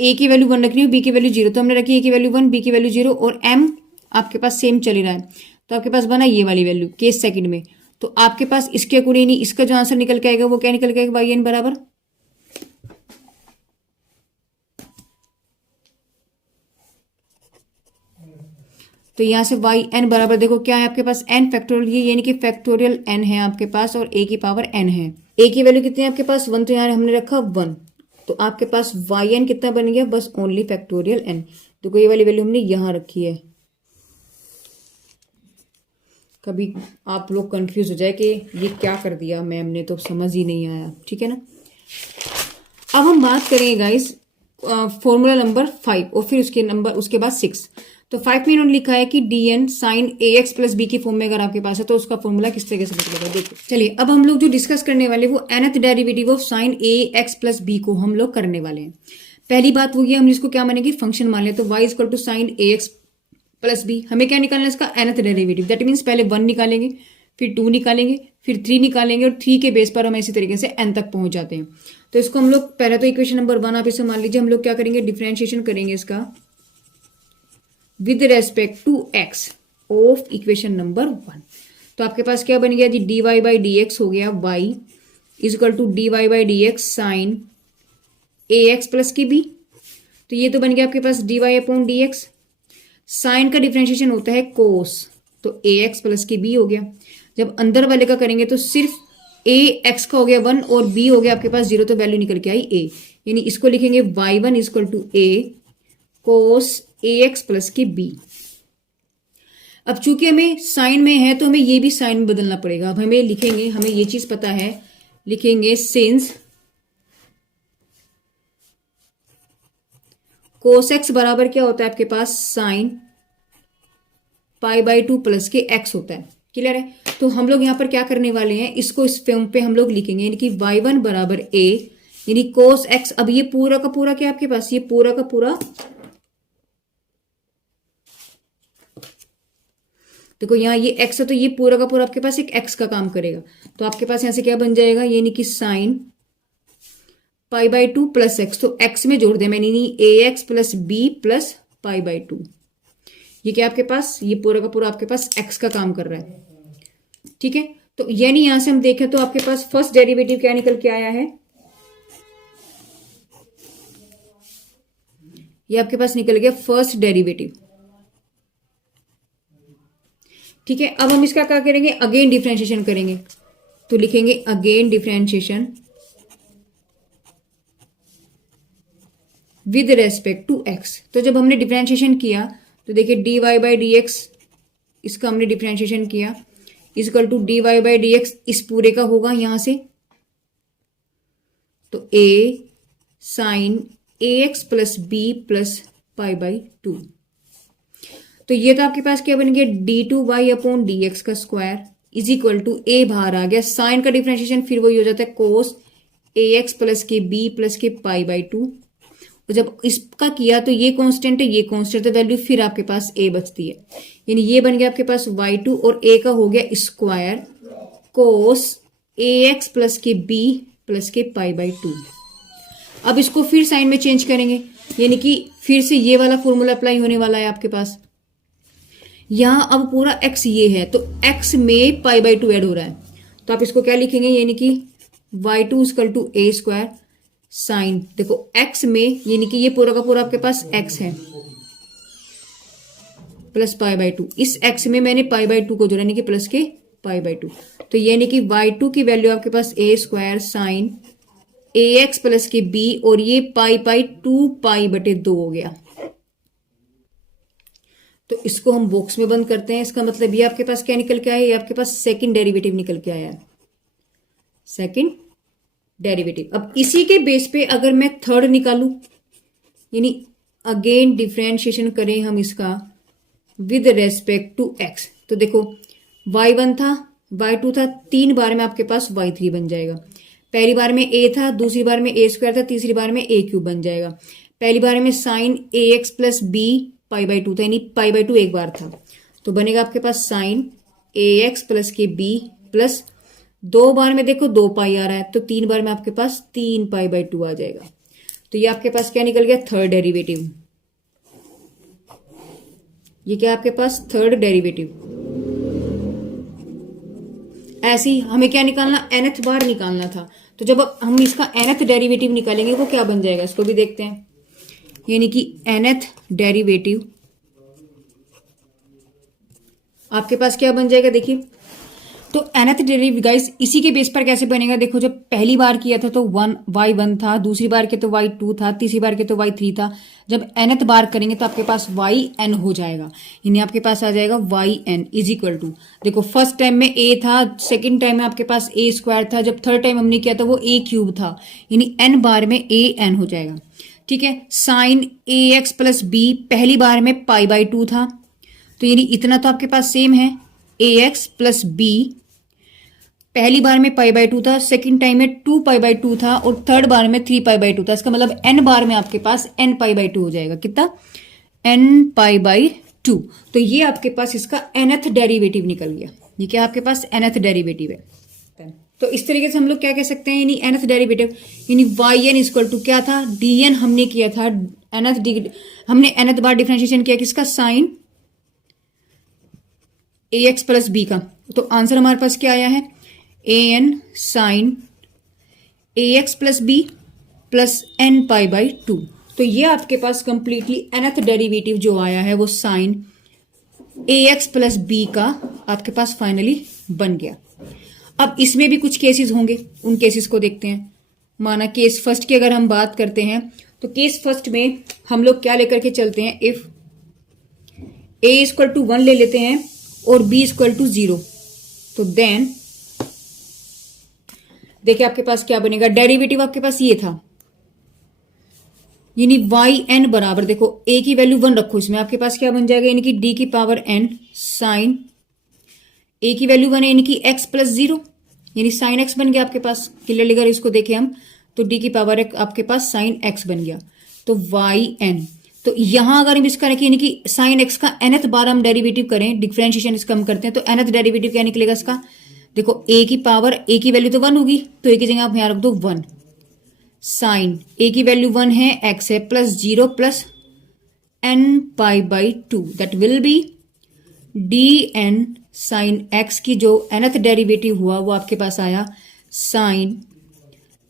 a की वैल्यू 1 रखनी है, b की वैल्यू 0, तो हमने रखी a की वैल्यू 1, b की वैल्यू 0 और m आपके पास सेम चल रहा है, तो आपके पास बना ये वाली वैल्यू केस सेकंड में। तो आपके पास इसके अकॉर्डिंग इसका जो आंसर निकल के आएगा वो क्या निकल के आएगा, वाई एन बराबर, तो यहां से वाई एन बराबर देखो क्या है आपके पास n फैक्टोरियल, ये यानी कि फैक्टोरियल n है आपके पास और a की पावर n है। a की वैल्यू कितनी है आपके पास 1, तो यहाँ हमने रखा 1, तो आपके पास वाई एन कितना बन गया, बस ओनली फैक्टोरियल n। देखो ये वाली वैल्यू हमने यहां रखी है, कभी आप लोग कंफ्यूज हो जाए कि ये क्या कर दिया मैम ने, तो समझ ही नहीं आया, ठीक है ना। अब हम बात करेंगे गाइस फॉर्मूला नंबर 5 और फिर उसके बाद 6। तो 5 में इन्होंने लिखा है कि D n sine a x plus b की फॉर्म में अगर आपके पास है तो उसका फॉर्मूला किस तरीके से निकलेगा, देखिए। चलिए अब हम लोग जो डिस्कस करने वाले वो nth derivative of sine a x plus b को हम लोग करने वाले हैं। पहली बात वो ये, हम इसको क्या मानेंगे, फंक्शन मान ले, तो y equal to sine a x plus b, हमें क्या निकालना है इसका nth डेरिवेटिव, दैट मीन्स पहले 1 निकालेंगे, फिर 2 निकालेंगे, फिर 3 निकालेंगे, और 3 के बेस पर हम इसी तरीके से n तक पहुंच जाते हैं। तो इसको हम लोग पहले तो इक्वेशन नंबर 1 आप इसे मान लीजिए, हम लोग क्या करेंगे, डिफरेंशिएशन करेंगे इसका with respect to x, of equation number 1। तो आपके पास क्या बन गया जी, dy बाई डी एक्स हो गया y is equal to dy by d x sine a x plus की बी। तो ये तो बन गया आपके पास dy upon d x. Sine का डिफ्रेंशिएशन होता है कोस, तो ए एक्स प्लस की बी हो गया। जब अंदर वाले का करेंगे तो सिर्फ ए एक्स का हो गया 1 और बी हो गया आपके पास 0, तो वैल्यू निकल के आई ए। यानी इसको लिखेंगे y1 is equal to a cos a x plus की बी। अब चूंकि हमें साइन में है तो हमें ये भी साइन में बदलना पड़ेगा। अब हमें लिखेंगे, हमें ये चीज पता है, लिखेंगे सिंस कोस एक्स बराबर क्या होता है आपके पास साइन पाई बाई 2 प्लस के एक्स होता है। क्लियर है? तो हम लोग यहां पर क्या करने वाले हैं, इसको इस फॉर्म पे हम लोग लिखेंगे, यानी कि y1 बराबर a यानी कोस एक्स। अब ये पूरा का पूरा क्या आपके पास, ये पूरा का पूरा देखो यहाँ ये x है तो ये पूरा का पूरा आपके पास एक x का काम करेगा। तो आपके पास यहां से क्या बन जाएगा, यानी कि sine pi by 2 plus x, तो x में जोड़ दे मैंने, a x plus b plus pi by 2। ये क्या आपके पास, ये पूरा का पूरा आपके पास x का काम कर रहा है। ठीक है, तो यानी यहां से हम देखें तो आपके पास फर्स्ट डेरिवेटिव क्या निकल के आया है, ये आपके पास निकल गया फर्स्ट डेरिवेटिव। ठीक है, अब हम इसका क्या करेंगे, अगेन डिफरेंशिएशन करेंगे। तो लिखेंगे again differentiation with respect to x. तो जब हमने डिफरेंशिएशन किया तो देखिए dy बाई डी एक्स, इसका हमने डिफरेंशिएशन किया is equal to dy by d x, इस पूरे का होगा यहां से, तो a sine a x plus b plus pi by 2। तो ये तो आपके पास क्या बन गया, d2y अपॉन डी एक्स का square is equal to a बाहर आ गया, साइन का डिफरेंशिएशन फिर वही हो जाता है कोस ए एक्स प्लस के बी प्लस के पाई बाई 2। और जब इसका किया तो ये कांस्टेंट है, ये कांस्टेंट, तो वैल्यू फिर आपके पास a बचती है। यानी ये बन गया आपके पास y2 और a का हो गया square cos a x plus के बी प्लस के पाई बाई 2। अब इसको फिर साइन में चेंज करेंगे, यानी कि फिर से ये वाला फॉर्मूला अप्लाई होने वाला है आपके पास। यहां अब पूरा x ये है तो x में पाई बाई 2 ऐड हो रहा है, तो आप इसको क्या लिखेंगे, यानी कि y2 equal to a square sine, देखो x में, यानी कि ये पूरा का पूरा आपके पास x है प्लस पाई बाई 2, इस x में मैंने पाई बाई 2 को जोड़ा, यानी कि प्लस के पाई बाई 2। तो यानी कि y2 की वैल्यू आपके पास ए square sign a x plus के बी, और ये पाई पाई 2 पाई बटे 2 हो गया। तो इसको हम बॉक्स में बंद करते हैं। इसका मतलब ये आपके पास क्या निकल के आया, ये आपके पास सेकंड डेरिवेटिव निकल के आया है, सेकंड डेरिवेटिव। अब इसी के बेस पे अगर मैं थर्ड निकालू, यानी अगेन डिफरेंशिएशन करें हम इसका विद रेस्पेक्ट टू एक्स, तो देखो y1 था, y2 था, 3 बार में आपके पास y3 बन जाएगा। पहली बार में a था, दूसरी बार में a स्क्वायर था, तीसरी बार में a क्यूब बन जाएगा। पहली बार में sine a x plus b pi by 2 था, यानी पाई बाई 2 एक बार था, तो बनेगा आपके पास साइन ए एक्स प्लस के बी प्लस 2 बार में देखो 2 पाई आ रहा है, तो 3 बार में आपके पास 3 पाई बाई 2 आ जाएगा। तो ये आपके पास क्या निकल गया, थर्ड डेरिवेटिव। ये क्या आपके पास थर्ड डेरिवेटिव। ऐसे ही हमें क्या निकालना, nth बार निकालना था, तो जब हम इसका nth डेरिवेटिव निकालेंगे वो क्या बन जाएगा, इसको भी देखते हैं। यानी कि nth डेरिवेटिव आपके पास क्या बन जाएगा, देखिए तो nth डेरिवेटिव गाइस इसी के बेस पर कैसे बनेगा, देखो जब पहली बार किया था तो y1 था, दूसरी बार के तो y2 था, तीसरी बार के तो y3 था। जब nth बार करेंगे तो आपके पास yn हो जाएगा, यानी आपके पास आ जाएगा yn इज इक्वल टू, देखो फर्स्ट टाइम में a था, सेकंड टाइम में आपके पास a स्क्वायर था, जब थर्ड टाइम हमने किया था वो a क्यूब था, यानी n बार में an हो जाएगा। ठीक है, sign a x plus B पहली बार में पाई बाई 2 था, तो यानी इतना तो आपके पास सेम है, ए एक्स प्लस बी पहली बार में पाई बाई 2 था, सेकंड टाइम में 2 पाई बाई 2 था, और थर्ड बार में 3 पाई बाई 2 था। इसका मतलब n बार में आपके पास n पाई बाई 2 हो जाएगा, कितना, n पाई बाई 2। तो ये आपके पास इसका nth डेरिवेटिव निकल गया। ये क्या आपके पास nth डेरिवेटिव है। तो इस तरीके से हम लोग क्या कह सकते हैं, यानी nth डेरिवेटिव, यानी yn इक्वल टू क्या था, dn हमने किया था, हमने nth बार डिफरेंशिएशन किया किसका, sine a x plus b का, तो आंसर हमारे पास क्या आया है, a n sine a x plus b plus n pi by two. तो ये आपके पास कंप्लीटली nth डेरिवेटिव जो आया है वो sign a x plus b का आपके पास फाइनली बन गया। अब इसमें भी कुछ केसेस होंगे, उन केसेस को देखते हैं। माना केस फर्स्ट की अगर हम बात करते हैं तो केस फर्स्ट में हम लोग क्या लेकर के चलते हैं, इफ ए इक्वल टू 1 ले लेते हैं और बी इक्वल टू 0, तो देन देखिए आपके पास क्या बनेगा, डेरिवेटिव आपके पास ये था, यानी वाई एन बराबर, देखो ए की वैल्यू 1 रखो, इसमें आपके पास क्या बन जाएगा, यानी कि डी की पावर एन साइन ए की वैल्यू 1 है यानी कि एक्स प्लस 0, यानी साइन एक्स बन गया आपके पास। क्लियरली अगर इसको देखें हम तो डी की पावर आपके पास साइन एक्स बन गया, तो वाई एन। तो यहां अगर हम इसका रखें यानी कि साइन एक्स का nth बार हम डेरिवेटिव करें, डिफरेंशिएशन इसका हम करते हैं, तो nth डेरिवेटिव क्या निकलेगा इसका, देखो ए की पावर, ए की वैल्यू तो 1 होगी, तो ए की जगह आप यहां रख दो 1, साइन ए की वैल्यू 1 है, एक्स है, plus 0 plus n pi by 2, that will be d n sine x की जो nth डेरिवेटिव हुआ वो आपके पास आया sine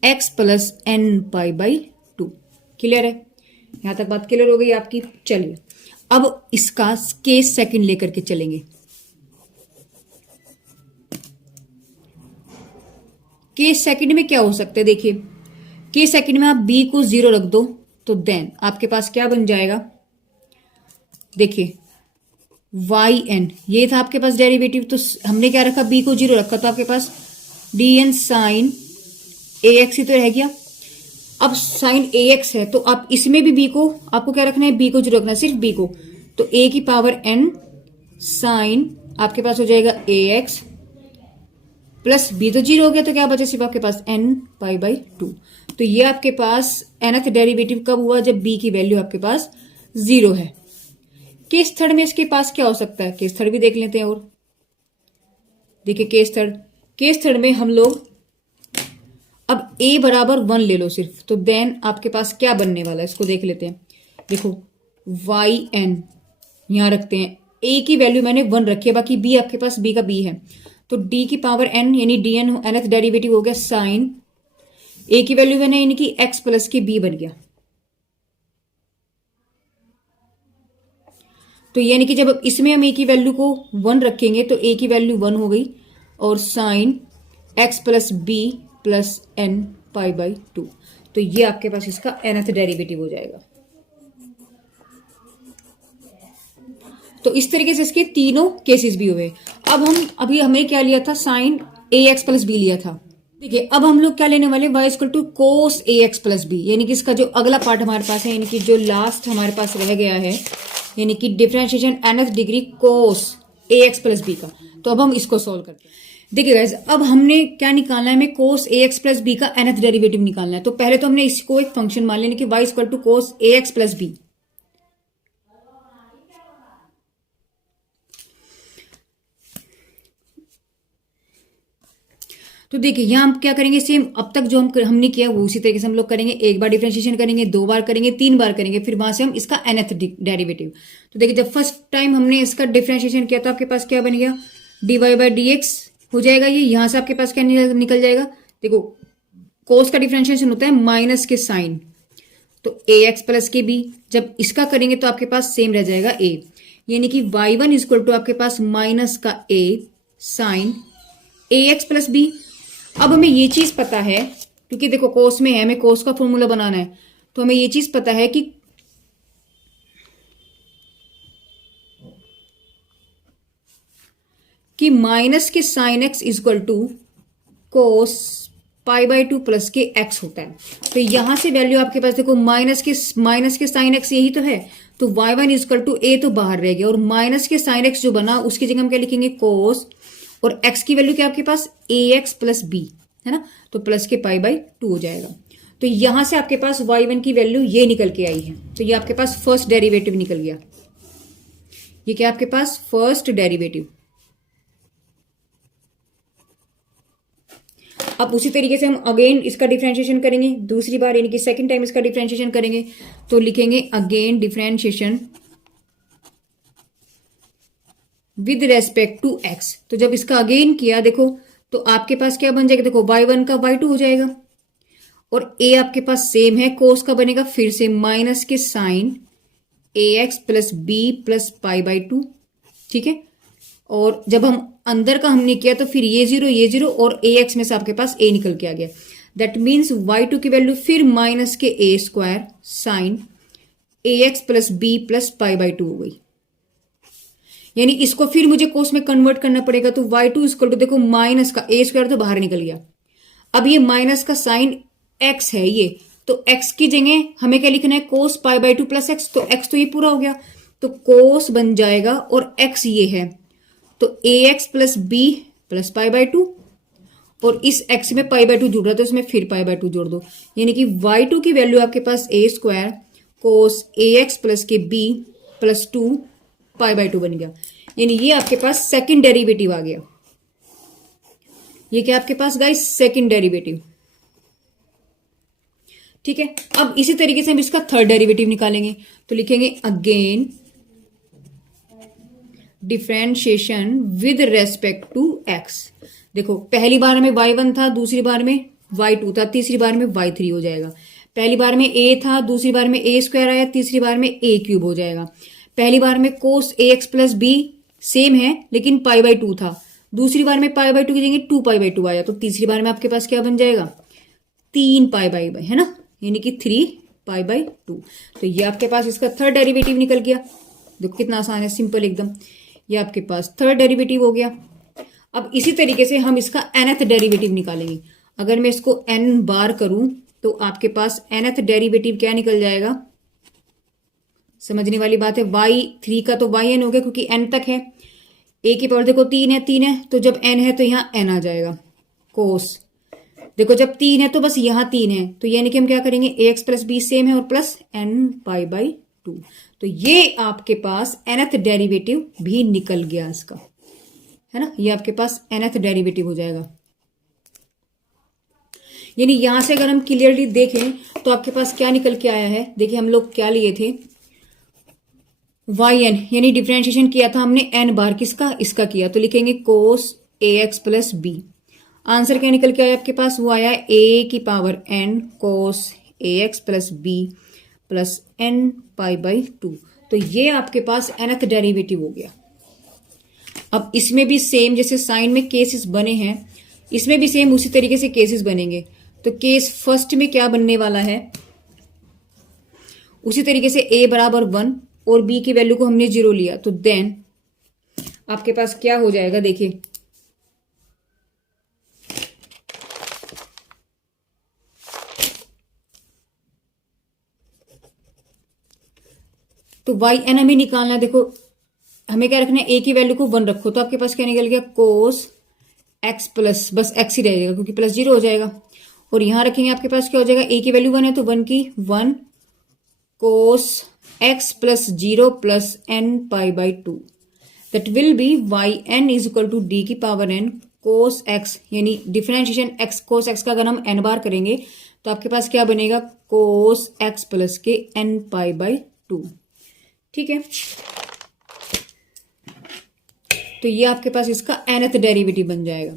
x plus n pi by 2। Clear है, यहां तक बात क्लियर हो गई आपकी। चलिए अब इसका केस सेकंड लेकर के चलेंगे। केस सेकंड में क्या हो सकता है, देखिए केस सेकंड में आप बी को 0 रख दो, तो देन आपके पास क्या बन जाएगा, देखिए वाई एन, ये था आपके पास डेरिवेटिव, तो हमने क्या रखा, बी को 0 रखा, तो आपके पास D n sine a x ही तो रह गया। अब साइन ए एक्स है तो आप इसमें भी बी को, आपको क्या रखना है, बी को 0 रखना है, सिर्फ बी को, तो ए की पावर एन साइन आपके पास हो जाएगा ए एक्स प्लस बी तो 0 हो गया, तो क्या बचा सिर्फ आपके पास एन पाई बाई 2। तो ये आपके पास nth डेरिवेटिव कब हुआ, जब बी की वैल्यू आपके पास 0 है। केस थर्ड में इसके पास क्या हो सकता है, केस थर्ड भी देख लेते हैं। और देखिए केस थर्ड में हम लोग अब a बराबर 1 ले लो सिर्फ, तो देन आपके पास क्या बनने वाला है इसको देख लेते हैं। देखो वाई एन यहां रखते हैं, a की वैल्यू मैंने 1 रखी है, बाकी b आपके पास b का b है, तो d की पावर n यानी डी एन nth डेरिवेटिव हो गया साइन a की वैल्यू 1 है यानी कि x प्लस के b बन गया। तो यानी कि जब इसमें हम a की वैल्यू को 1 रखेंगे तो a की वैल्यू 1 हो गई और sine x plus b plus n pi by 2, तो ये आपके पास इसका nth डेरिवेटिव हो जाएगा। तो इस तरीके से इसके तीनों केसेस भी हुए। अब हम अभी हमें क्या लिया था, sign a x plus B लिया था। देखिए अब हम लोग क्या लेने वाले, y equal to cos a x plus b, यानी कि इसका जो अगला पार्ट हमारे पास है, यानी कि जो लास्ट हमारे पास रह गया है, यानी कि differentiation nth degree cos a x plus b का। तो अब हम इसको सोल्व करते हैं। देखिए गाइस अब हमने क्या निकालना है, हमें कोस ए एक्स प्लस बी का nth डेरिवेटिव निकालना है। तो पहले तो हमने इसको एक फंक्शन मान लिया, यानी कि y equal to cos a x plus b. तो देखिए यहां हम क्या करेंगे, सेम अब तक जो हमने किया वो उसी तरीके से हम लोग करेंगे। एक बार डिफरेंशिएशन करेंगे, 2 बार करेंगे, 3 बार करेंगे, फिर वहां से हम इसका nth डेरिवेटिव। तो देखिए जब फर्स्ट टाइम हमने इसका डिफरेंशिएशन किया तो आपके पास क्या बन गया, d y by d x हो जाएगा। ये यहां से आपके पास क्या निकल जाएगा, देखो कोस का डिफरेंशिएशन होता है माइनस के साइन, तो ए एक्स प्लस के बी। जब इसका करेंगे तो आपके पास सेम रह जाएगा ए, यानी कि वाई वन इक्वल टू आपके पास माइनस का ए sign a x plus B. अब हमें ये चीज पता है, क्योंकि देखो कोस में है, हमें कोस का फॉर्मूला बनाना है, तो हमें ये चीज पता है कि माइनस के sine x equal to cos pi by 2 plus के एक्स होता है। तो यहां से वैल्यू आपके पास देखो माइनस के साइन एक्स यही तो है, तो वाई वन इक्वल टू ए तो बाहर रह गया, और माइनस के साइन एक्स जो बना उसकी जगह हम क्या लिखेंगे, कोस, और x की वैल्यू क्या आपके पास ए एक्स प्लस बी है ना, तो प्लस के पाई बाई 2 हो जाएगा। तो यहां से आपके पास y1 की वैल्यू ये निकल के आई है, तो ये आपके पास फर्स्ट डेरिवेटिव निकल गया। ये क्या आपके पास फर्स्ट डेरिवेटिव। अब उसी तरीके से हम अगेन इसका डिफरेंशिएशन करेंगे दूसरी बार, यानी कि सेकंड टाइम इसका डिफरेंशिएशन करेंगे, तो लिखेंगे again differentiation with respect to x. तो जब इसका अगेन किया देखो तो आपके पास क्या बन जाएगा, देखो y1 का y2 हो जाएगा, और a आपके पास सेम है, कोस का बनेगा फिर से माइनस के sine ax plus b plus pi by two. ठीक है, और जब हम अंदर का हमने किया तो फिर ये जीरो और ax में से आपके पास a निकल के आ गया। दैट मीन्स y2 की वैल्यू फिर माइनस के a square sine ax plus b plus pi by two हो गई। यानी इसको फिर मुझे कोस में कन्वर्ट करना पड़ेगा, तो y2 इक्वल टू देखो माइनस का a स्क्वायर तो बाहर निकल गया, अब ये माइनस का साइन x है ये, तो x की जगह हमें क्या लिखना है, cos pi by two plus x, तो x तो ये पूरा हो गया, तो कोस बन जाएगा और x ये है, तो ax plus b plus pi by two, और इस x में पाई बाई टू जुड़ रहा है तो इसमें फिर पाई बाई टू जोड़ दो, यानी कि y2 की वैल्यू आपके पास a square cos ax plus के b plus two pi by to बन गया। यानी ये आपके पास सेकंड डेरिवेटिव आ गया। ये क्या आपके पास गाइस, सेकंड डेरिवेटिव। ठीक है, अब इसी तरीके से हम इसका थर्ड डेरिवेटिव निकालेंगे, तो लिखेंगे again differentiation with respect to x. देखो पहली बार में y1 था, दूसरी बार में y2 था, तीसरी बार में y3 हो जाएगा। पहली बार में a था, दूसरी बार में a स्क्वायर आया, तीसरी बार में a क्यूब हो जाएगा। पहली बार में कोस ax प्लस बी सेम है लेकिन पाई बाई टू था, दूसरी बार में पाई बाई टू की जगह 2 पाई बाई टू आया, तो तीसरी बार में आपके पास क्या बन जाएगा, 3 पाई बाई बाई, है ना, यानी कि 3 पाई बाई टू। तो ये आपके पास इसका थर्ड डेरिवेटिव निकल गया। देखो कितना आसान है, सिंपल एकदम। ये आपके पास थर्ड डेरिवेटिव हो गया। अब इसी तरीके से हम इसका nth डेरिवेटिव निकालेंगे। अगर मैं इसको n बार करूं तो आपके पास nth डेरिवेटिव क्या निकल जाएगा, समझने वाली बात है। y3 का तो yn हो गया क्योंकि n तक है, a की पावर देखो 3 है तो जब n है तो यहाँ n आ जाएगा, कोस देखो जब 3 है तो बस यहाँ 3 है, तो यानी कि हम क्या करेंगे, ax प्लस बी सेम है और plus n pi by two. तो ये आपके पास nth डेरिवेटिव भी निकल गया इसका, है ना, ये आपके पास nth डेरिवेटिव हो जाएगा। यानी यहां से अगर हम क्लियरली देखें तो आपके पास क्या निकल के आया है, देखिए हम लोग क्या लिए थे, yn, यानी डिफरेंशिएशन किया था हमने n बार, किसका, इसका किया, तो लिखेंगे कोस ax प्लस बी। आंसर क्या निकल के आया आपके पास, वो आया a की power n cos ax plus b plus n pi by two. तो ये आपके पास nth डेरिवेटिव हो गया। अब इसमें भी सेम जैसे साइन में केसेस बने हैं, इसमें भी सेम उसी तरीके से केसेस बनेंगे। तो केस फर्स्ट में क्या बनने वाला है, उसी तरीके से a बराबर 1 और b की वैल्यू को हमने 0 लिया, तो देन आपके पास क्या हो जाएगा, देखिए तो yn हमें निकालना है। देखो हमें क्या रखना है, a की वैल्यू को 1 रखो, तो आपके पास क्या निकल गया, कोस x प्लस, बस x ही रहेगा क्योंकि प्लस 0 हो जाएगा, और यहां रखेंगे आपके पास क्या हो जाएगा, a की वैल्यू 1 है तो 1 की 1 cos x plus 0 plus n pi by two. That will be yn is equal to d की पावर n कोस x, यानी डिफरेंशिएशन x कोस x का अगर हम n बार करेंगे तो आपके पास क्या बनेगा, कोस x प्लस के n पाई बाई टू। ठीक है, तो ये आपके पास इसका nth डेरिवेटिव बन जाएगा।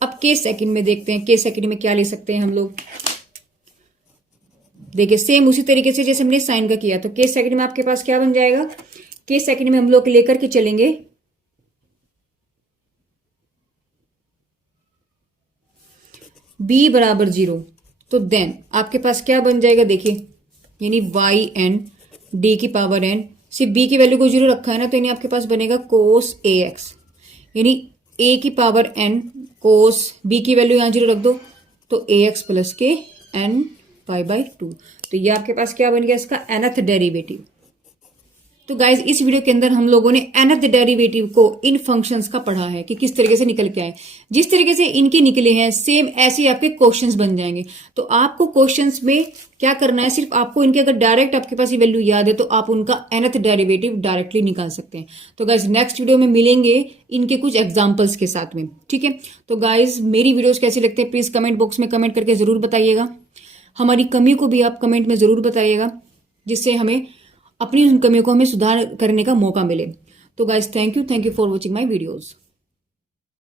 अब केस सेकंड में देखते हैं, केस सेकंड में क्या ले सकते हैं हम लोग, देखिए सेम उसी तरीके से जैसे हमने साइन का किया, तो केस सेकंड में आपके पास क्या बन जाएगा, केस सेकंड में हम लोग लेकर के चलेंगे b बराबर 0, तो देन आपके पास क्या बन जाएगा, देखिए यानी yn d की पावर n, सिर्फ b की वैल्यू को 0 रखा है ना, तो यानी आपके पास बनेगा कोस ax, यानी a की पावर n कोस b की वैल्यू यहाँ 0 रख दो, तो ax प्लस के n पाई बाई टू। तो ये आपके पास क्या बन गया, इसका nth डेरिवेटिव। तो गाइज इस वीडियो के अंदर हम लोगों ने nth डेरिवेटिव को इन फंक्शंस का पढ़ा है कि किस तरीके से निकल के आए। जिस तरीके से इनके निकले हैं सेम ऐसे आपके क्वेश्चंस बन जाएंगे। तो आपको क्वेश्चंस में क्या करना है, सिर्फ आपको इनके अगर डायरेक्ट आपके पास ये वैल्यू याद है तो आप उनका nth डेरिवेटिव डायरेक्टली निकाल सकते हैं। तो गाइज नेक्स्ट वीडियो में मिलेंगे इनके कुछ एग्जाम्पल्स के साथ में, ठीक है। तो गाइज मेरी वीडियोज कैसे लगते हैं प्लीज कमेंट बॉक्स में कमेंट करके जरूर बताइएगा। हमारी कमियों को भी आप कमेंट में जरूर बताइएगा, जिससे हमें अपनी उन कमियों को हमें सुधार करने का मौका मिले। तो guys thank you for watching my videos.